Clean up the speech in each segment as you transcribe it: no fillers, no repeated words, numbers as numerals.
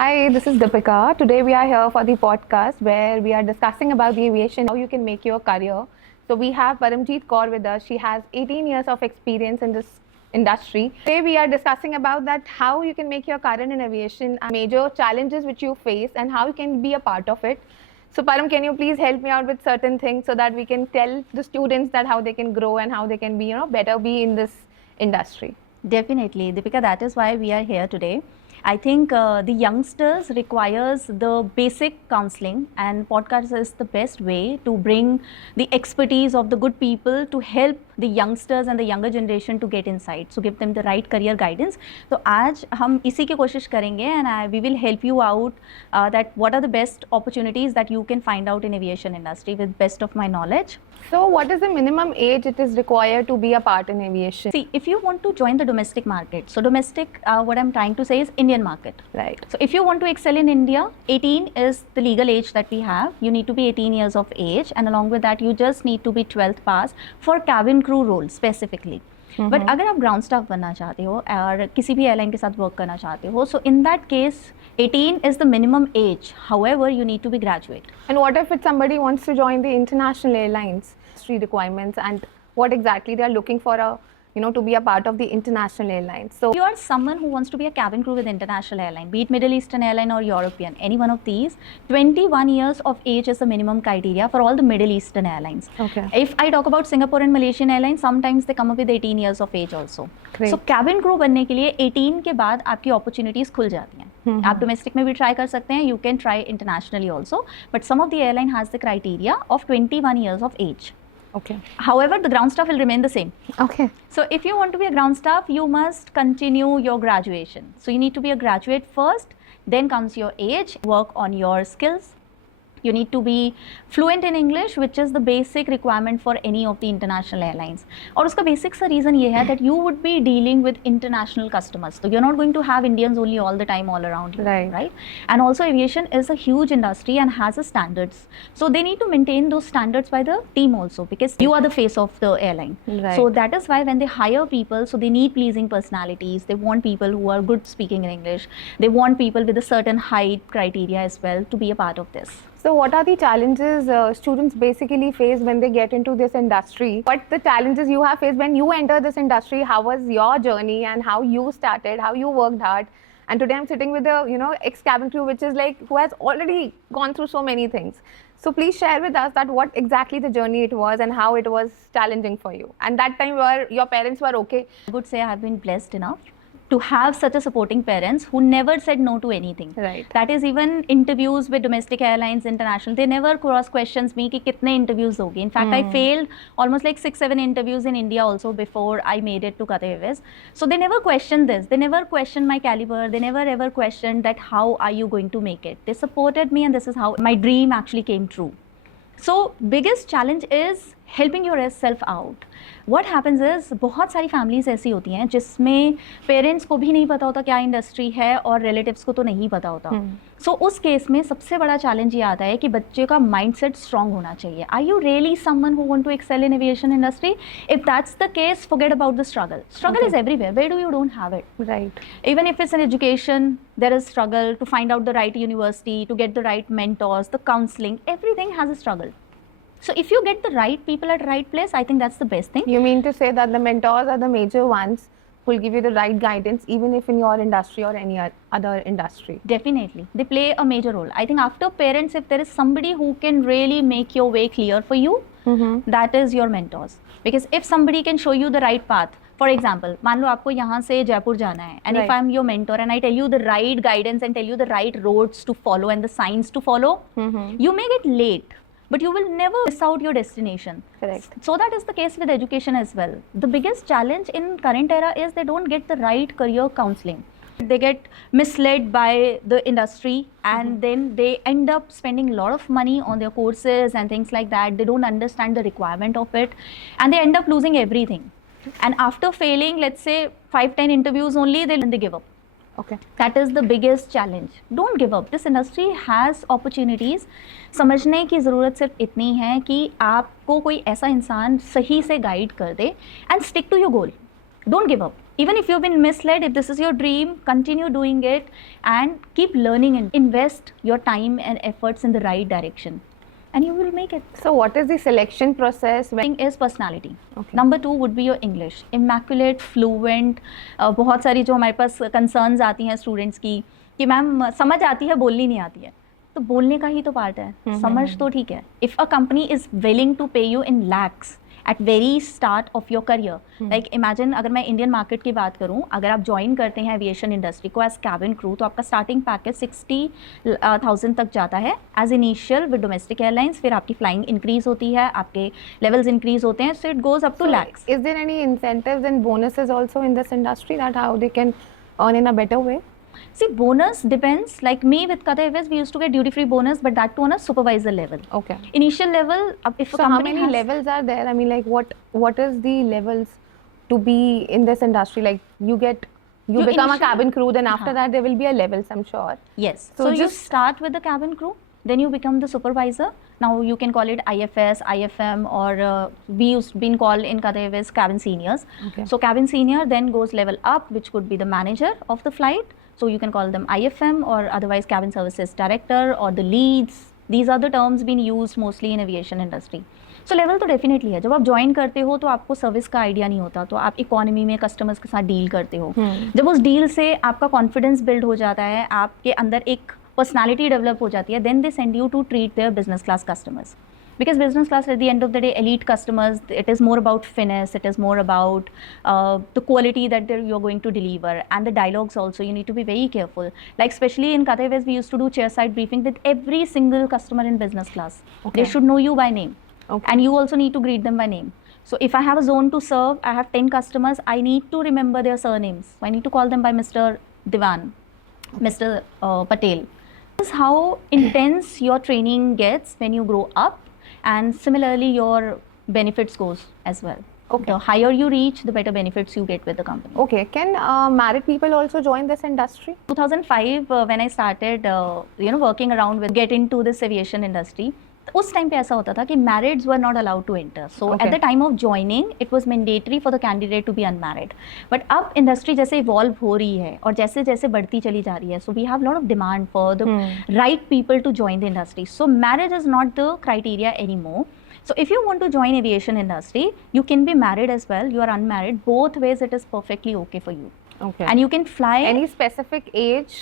Hi, this is Deepika. Today we are here for the podcast where we are discussing about the aviation, how you can make your career. So we have Paramjeet Kaur with us. She has 18 years of experience in this industry. Today we are discussing about that how you can make your career in aviation, and major challenges which you face and how you can be a part of it. So Param, can you please help me out with certain things so that we can tell the students that how they can grow and how they can be, better be in this industry? Definitely, Deepika, that is why we are here today. I think the youngsters requires the basic counseling, and podcast is the best way to bring the expertise of the good people to help the youngsters and the younger generation to get insight, so give them the right career guidance. तो आज हम इसी की कोशिश करेंगे and we will help you out that what are the best opportunities that you can find out in aviation industry with best of my knowledge. So what is the minimum age it is required to be a part in aviation? See, if you want to join the domestic market, so domestic, what I'm trying to say is Indian market. Right. So if you want to excel in India, 18 is the legal age that we have. You need to be 18 years of age, and along with that, you just need to be 12th pass for cabin crew role specifically. But अगर आप ground staff बनना चाहते हो और किसी भी airline के साथ वर्क करना चाहते हो, so in that case 18 is the minimum age. However, you need to be graduate. And what if it's somebody wants to join the international airlines, requirements, and what exactly they are looking for to be a part of the international airlines? So if you are someone who wants to be a cabin crew with international airline, be it Middle Eastern airline or European, any one of these, 21 years of age is the minimum criteria for all the Middle Eastern airlines. Okay. If I talk about Singapore and Malaysian airlines, sometimes they come up with 18 years of age also. Great. So cabin crew बनने के लिए 18 के बाद आपकी opportunities खुल जाती हैं. आप domestic में भी try कर सकते हैं. You can try internationally also. But some of the airline has the criteria of 21 years of age. Okay. However, the ground staff will remain the same. Okay. So if you want to be a ground staff, you must continue your graduation. So you need to be a graduate first, then comes your age, work on your skills. You need to be fluent in English, which is the basic requirement for any of the international airlines. और उसका basic सा reason ये है that you would be dealing with international customers. So you're not going to have Indians only all the time all around you, right? And also aviation is a huge industry and has a standards. So they need to maintain those standards by the team also, because you are the face of the airline. Right. So that is why when they hire people, so they need pleasing personalities. They want people who are good speaking in English. They want people with a certain height criteria as well to be a part of this. So what are the challenges students basically face when they get into this industry? What the challenges you have faced when you enter this industry? How was your journey and how you started, how you worked hard? And today I'm sitting with a ex-cabin crew, which is like who has already gone through so many things. So please share with us that what exactly the journey it was and how it was challenging for you. And that time your parents were okay? I would say I have been blessed enough to have such a supporting parents who never said no to anything. Right. That is, even interviews with domestic airlines, international, they never cross questions me कि कितने interviews होगी. In fact, I failed almost like 6-7 interviews in India also before I made it to Qatar Airways. So they never questioned this. They never questioned my caliber. They never ever questioned that how are you going to make it. They supported me, and this is how my dream actually came true. So biggest challenge is helping yourself out. What happens is बहुत सारी families ऐसी होती हैं जिसमें parents को भी नहीं पता होता क्या इंडस्ट्री है और रिलेटिव्स को तो नहीं पता होता. सो उस केस में सबसे बड़ा चैलेंज ये आता है कि बच्चे का माइंडसेट स्ट्रांग होना चाहिए. Are you really someone who want to excel in aviation industry? If that's the case, forget about the struggle. Struggle is everywhere. Where do you don't have it? Right. Even if it's an education, there is struggle to find out the right university, to get the right mentors, the counseling, everything has a struggle. So if you get the right people at the right place, I think that's the best thing. You mean to say that the mentors are the major ones who will give you the right guidance, even if in your industry or any other industry? Definitely. They play a major role. I think after parents, if there is somebody who can really make your way clear for you, that is your mentors. Because if somebody can show you the right path, for example, मान लो आपको यहाँ से जयपुर जाना है, and if I'm your mentor and I tell you the right guidance and tell you the right roads to follow and the signs to follow, you may get late, but you will never miss out your destination. Correct. So that is the case with education as well. The biggest challenge in current era is they don't get the right career counseling. They get misled by the industry, and then they end up spending a lot of money on their courses and things like that. They don't understand the requirement of it, and they end up losing everything. And after failing, let's say 5-10 interviews only, they give up. Okay. That is the biggest challenge. Don't give up. This industry has opportunities. समझने की ज़रूरत सिर्फ इतनी है कि आपको कोई ऐसा इंसान सही से गाइड कर दे, and stick to your goal. Don't give up. Even if you've been misled, if this is your dream, continue doing it and keep learning and invest your time and efforts in the right direction. And you will make it. So what is the selection process? Thing is personality. Okay. Number 2 would be your English. Immaculate, fluent. बहुत सारी जो हमारे पास concerns आती हैं students की कि ma'am समझ आती है, बोलनी नहीं आती है. तो बोलने का ही तो पार्ट है, समझ तो ठीक है. If a company is willing to pay you in lakhs at very start of your career, like imagine अगर मैं इंडियन मार्केट की बात करूँ, अगर आप ज्वाइन करते हैं एविएशन इंडस्ट्री को एज कैबिन क्रू, तो आपका स्टार्टिंग पैकेज 60,000 तक जाता है as initial with domestic airlines. फिर आपकी फ्लाइंग इंक्रीज होती है, आपके लेवल्स इंक्रीज होते हैं, so it goes up to lakhs. Is there any incentives and bonuses also in this industry that how they can earn in a better way? See, bonus depends. Like me with Qatar Airways, we used to get duty-free bonus, but that too on a supervisor level. Okay. Initial level, if a So how company many has, levels are there? I mean, like what is the levels to be in this industry? Like you become a initially- cabin crew, then after that there will be a levels, I'm sure. Yes. So So you just- start with the cabin crew, then you become the supervisor. Now you can call it IFS, IFM, or we used been called in Qatar Airways cabin seniors. Okay. So cabin senior then goes level up, which could be the manager of the flight. So you can call them IFM or otherwise cabin services director or the leads. These are the terms being used mostly in aviation industry. So level तो definitely है. जब आप join करते हो तो आपको service का idea नहीं होता, तो आप इकोनॉमी में कस्टमर्स के साथ डील करते हो. जब उस डील से आपका कॉन्फिडेंस बिल्ड हो जाता है, आपके अंदर एक पर्सनालिटी डेवलप हो जाती है, then they send you to treat their business class customers. Because business class at the end of the day, elite customers, it is more about finesse, it is more about the quality that you're going to deliver, and the dialogues also, you need to be very careful. Like especially in Qatar Airways, we used to do chairside briefing with every single customer in business class. Okay. They should know you by name. Okay. And you also need to greet them by name. So if I have a zone to serve, I have 10 customers, I need to remember their surnames. So I need to call them by Mr. Diwan, Mr. Patel. This is how intense your training gets when you grow up. And similarly your benefits goes as well. Okay. The higher you reach, the better benefits you get with the company. Okay. Can married people also join this industry? 2005 when I started working around with get into this aviation industry, उस time पे ऐसा होता था कि marrieds were not allowed to enter. So Okay. at the time of joining, it was mandatory for the candidate to be unmarried. But अब industry जैसे evolve हो रही है और जैसे जैसे बढ़ती चली जा रही है, so we have a lot of demand for the right people to join the industry. So marriage is not the criteria anymore. So if you want to join aviation industry, you can be married as well. You are unmarried. Both ways, it is perfectly okay for you. Okay. And you can fly. Any specific age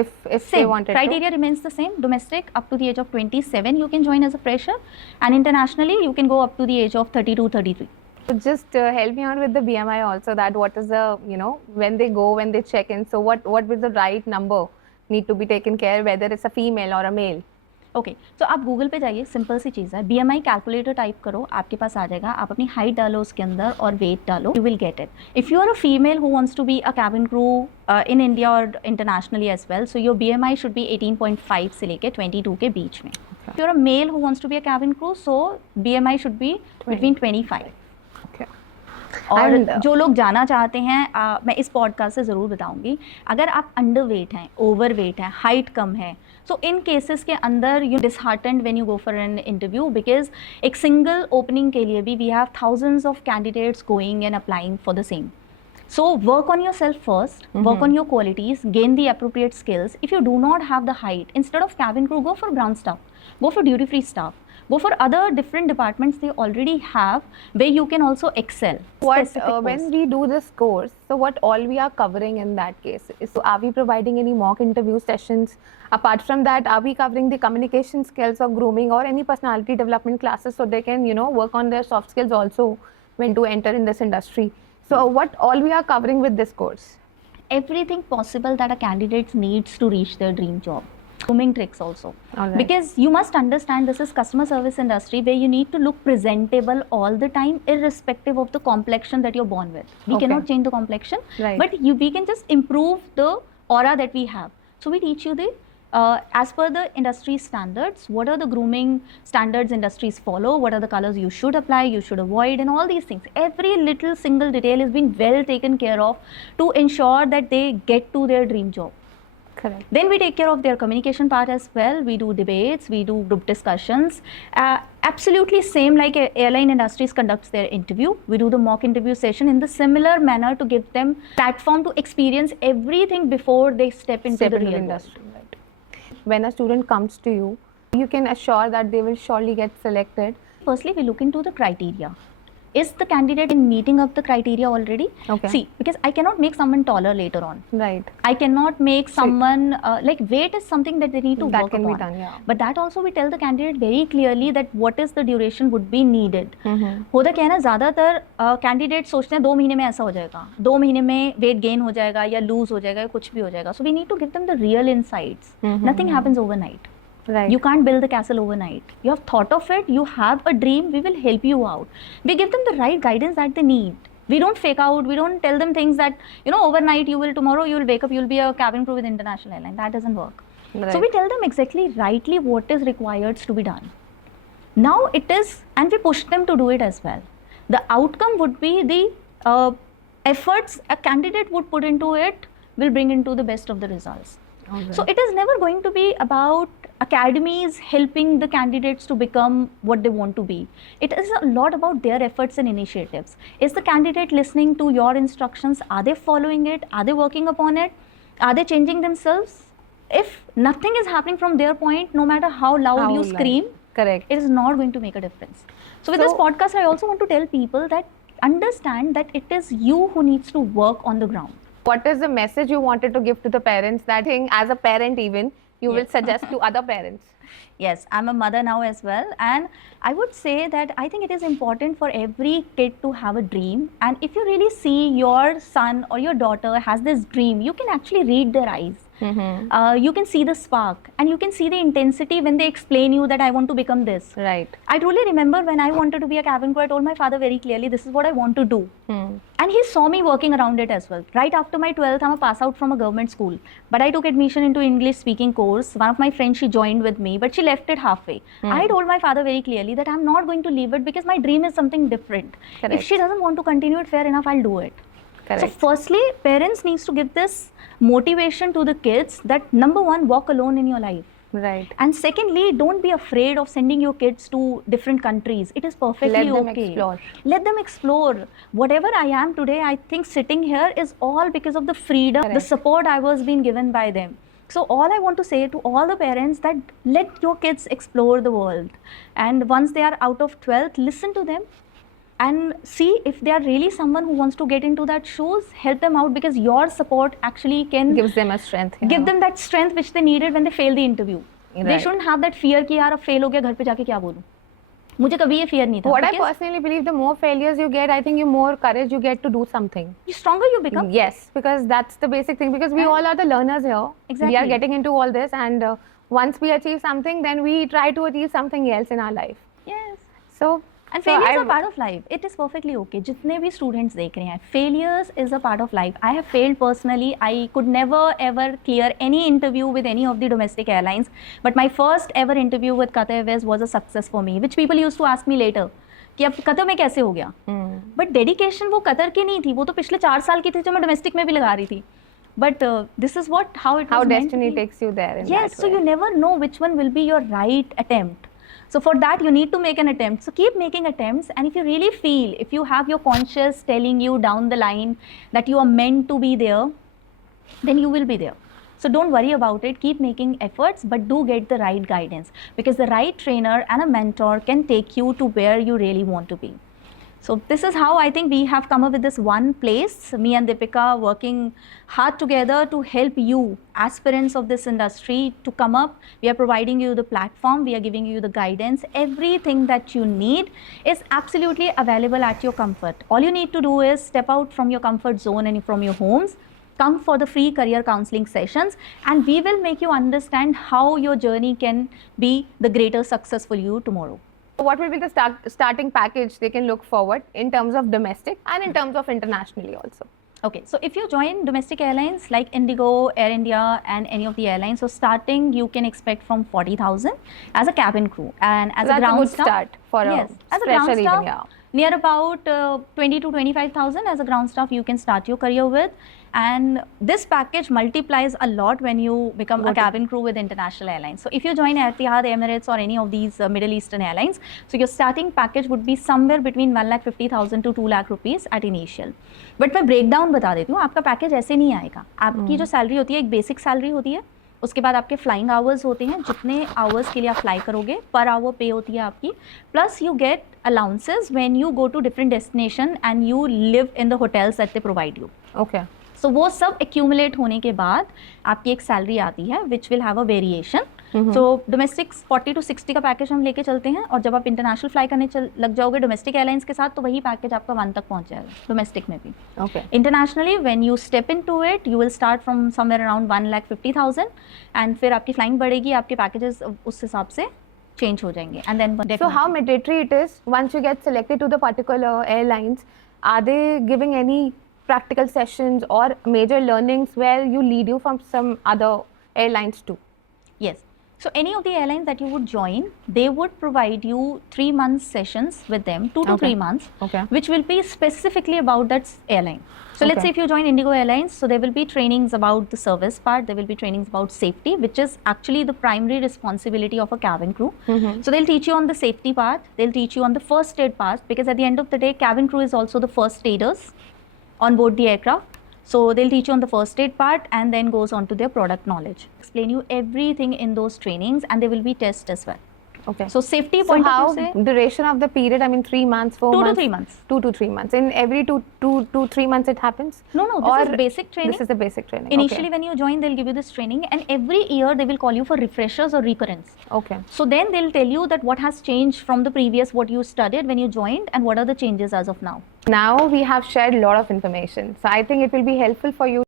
if they Same wanted criteria remains the same. Domestic up to the age of 27 you can join as a fresher, and internationally you can go up to the age of 32, 33. to? So just help me out with the BMI also. That what is the when they go, when they check in. So what is the right number need to be taken care, whether it's a female or a male? Okay so आप Google पे जाइए, simple सी चीज़ है, BMI calculator type करो, आपके पास आ जाएगा. आप अपनी height डालो उसके अंदर और वेट डालो, you will get it. If you are a female who wants to be a cabin crew in India और internationally as well, so your BMI should be 18.5 से लेके 22 के बीच में. If you are a male who wants to be a cabin crew, so BMI should be between 25. Okay. और And, जो लोग जाना चाहते हैं, मैं इस पॉडकास्ट से ज़रूर बताऊंगी, अगर आप अंडर वेट हैं, ओवर वेट हैं, हाइट कम है, सो इन केसेस के अंदर you disheartened when you go for an interview, because एक सिंगल ओपनिंग के लिए भी we have thousands of candidates going and applying for the same. So work on yourself first, work on your qualities, gain the appropriate skills. If you do not have the height, instead of cabin crew, go for ground staff, go for duty free staff, go for other different departments they already have where you can also excel. what Specific when course. we do this course, so what all we are covering in that case? So are we providing any mock interview sessions? Apart from that, are we covering the communication skills or grooming or any personality development classes so they can work on their soft skills also when to enter in this industry? So what all we are covering with this course? Everything possible that a candidate needs to reach their dream job. Grooming tricks also. All right. Because you must understand this is customer service industry where you need to look presentable all the time, irrespective of the complexion that you're born with. We Okay. cannot change the complexion, Right. but we can just improve the aura that we have. So we teach you the as per the industry standards, what are the grooming standards industries follow, what are the colors you should apply, you should avoid, and all these things. Every little single detail is being well taken care of to ensure that they get to their dream job. Correct. Then we take care of their communication part as well. We do debates, we do group discussions, absolutely same like airline industries conducts their interview. We do the mock interview session in the similar manner to give them platform to experience everything before they step into the real industry. Right. When a student comes to you, you can assure that they will surely get selected. Firstly, we look into the criteria. Is the candidate in meeting up the criteria already? Okay. See, because I cannot make someone taller later on. Right. I cannot make someone like weight is something that they need to that work can upon. be done, yeah. But that also we tell the candidate very clearly that what is the duration would be needed. होता क्या है ना, ज़्यादातर candidate सोचते हैं 2 महीने में ऐसा हो जाएगा, 2 महीने में वेट गेन हो जाएगा या लूज हो जाएगा या कुछ भी हो जाएगा. So we need to give them the real insights. Nothing happens overnight. Right. You can't build the castle overnight. You have thought of it, you have a dream, we will help you out. We give them the right guidance that they need. We don't fake out, we don't tell them things that, you know, overnight tomorrow you will wake up, you will be a cabin crew with international airline. That doesn't work. Right. So we tell them exactly rightly what is required to be done. Now it is, and we push them to do it as well. The outcome would be the efforts a candidate would put into it will bring into the best of the results. Right. So it is never going to be about academies helping the candidates to become what they want to be. It is a lot about their efforts and initiatives. Is the candidate listening to your instructions? Are they following it? Are they working upon it? Are they changing themselves? If nothing is happening from their point, no matter how loud you scream, correct, it is not going to make a difference. So with this podcast, I also want to tell people that understand that it is you who needs to work on the ground. What is the message you wanted to give to the parents that thing as a parent even you will suggest to other parents? Yes, I'm a mother now as well, and I would say that I think it is important for every kid to have a dream, and if you really see your son or your daughter has this dream, you can actually read their eyes. You can see the spark and you can see the intensity when they explain you that I want to become this. Right. I truly remember when I wanted to be a cabin crew, I told my father very clearly, this is what I want to do. And he saw me working around it as well. Right after my 12th, I'm a pass out from a government school. But I took admission into English speaking course. One of my friends, she joined with me, but she left it halfway. I told my father very clearly that I'm not going to leave it because my dream is something different. Correct. If she doesn't want to continue it, fair enough, I'll do it. Correct. So firstly, parents needs to give this motivation to the kids that number one, walk alone in your life. Right. And secondly, don't be afraid of sending your kids to different countries. It is perfectly okay. Let them explore. Let them explore. Whatever I am today, I think sitting here is all because of the freedom, Correct. the support I was being given by them. So all I want to say to all the parents that let your kids explore the world. And once they are out of 12th, listen to them. And see if they are really someone who wants to get into that shoes, help them out because your support actually can gives them a strength. Give them that strength which they needed when they failed the interview. Right. They shouldn't have that fear कि यार अब fail हो गया घर पे जाके क्या बोलूं. मुझे कभी ये fear नहीं था. What I personally believe, the more failures you get, I think you more courage you get to do something. The stronger you become. Yes, because that's the basic thing. Because we all are the learners here. Exactly. We are getting into all this, and once we achieve something, then we try to achieve something else in our life. Yes. So. And failures are part of life. It is perfectly okay. जितने भी students देख रहे हैं, failures is a part of life. I have failed personally. I could never ever clear any interview with any of the domestic airlines. But my first ever interview with Qatar Airways was a success for me, which people used to ask me later. कि अब Qatar में कैसे हो गया? But dedication वो Qatar की नहीं थी. वो तो पिछले 4 साल की थी जो मैं domestic में भी लगा रही थी. But this is how it was meant to be. Destiny takes you there. Yes. So you never know which one will be your right attempt. So for that, you need to make an attempt. So keep making attempts. And if you really feel, if you have your conscience telling you down the line that you are meant to be there, then you will be there. So don't worry about it. Keep making efforts, but do get the right guidance because the right trainer and a mentor can take you to where you really want to be. So this is how I think we have come up with this one place, me and Deepika working hard together to help you, aspirants of this industry, to come up. We are providing you the platform, we are giving you the guidance. Everything that you need is absolutely available at your comfort. All you need to do is step out from your comfort zone and from your homes, come for the free career counseling sessions, and we will make you understand how your journey can be the greater success for you tomorrow. What will be the starting package they can look forward in terms of domestic and in terms of internationally also? Okay, so if you join domestic airlines like Indigo, Air India and any of the airlines, so starting you can expect from 40,000 as a cabin crew and as So a ground that's a good staff. start for yes, a as a ground fresher staff, even, yeah. near about 20 to 25,000 as a ground staff you can start your career with. And this package multiplies a lot when you become a cabin crew with international airlines. So if you join Etihad, Emirates or any of these Middle Eastern airlines, so your starting package would be somewhere between 1,50,000 to 2 lakh rupees at initial. But मैं breakdown बता देती हूँ, आपका package ऐसे नहीं आएगा. आपकी जो सैलरी होती है एक बेसिक सैलरी होती है, उसके बाद आपके फ्लाइंग आवर्स होते हैं, जितने आवर्स के लिए आप फ्लाई करोगे पर आवर पे होती है आपकी, plus you get allowances when you go to different destination and you live in the hotels that they provide you. Okay. So वो सब एक्यूमुलेट होने के बाद आपकी एक सैलरी आती है which will have a variation. So domestic 40 to 60 का पैकेज हम लेके चलते हैं, और जब आप इंटरनेशनल फ्लाई करने लग जाओगे डोमेस्टिक एयरलाइंस के साथ, तो वही पैकेज आपका 1 तक पहुंच जाएगा डोमेस्टिक में भी. Okay. Internationally when you step into it you will start from somewhere around 1,50,000 and फिर आपकी फ्लाइंग बढ़ेगी, आपके पैकेजेस उस हिसाब से चेंज हो जाएंगे. And then So how mandatory it is once you get selected to the particular airlines? Are they giving any practical sessions or major learnings where you lead you from some other airlines too? Yes. So any of the airlines that you would join, they would provide you 3 months sessions with them, 2 to 3 months, Okay. which will be specifically about that airline. So let's Okay. say if you join Indigo Airlines, so there will be trainings about the service part, there will be trainings about safety, which is actually the primary responsibility of a cabin crew. So they'll teach you on the safety part, they'll teach you on the first aid part, because at the end of the day, cabin crew is also the first aiders on board the aircraft. So they'll teach you on the first aid part and then goes on to their product knowledge. Explain you everything in those trainings, and there will be tests as well. Okay. So safety So point how of view से duration of the period? I mean 3 months, 4 2 to months? 3 months. 2 to 3 months. In every 2-3 months it happens? No, this is basic training. This is the basic training. Initially when you join, they'll give you this training, and every year they will call you for refreshers or recurrence. Okay. So then they'll tell you that what has changed from the previous, what you studied when you joined, and what are the changes as of now. Now we have shared a lot of information. So I think it will be helpful for you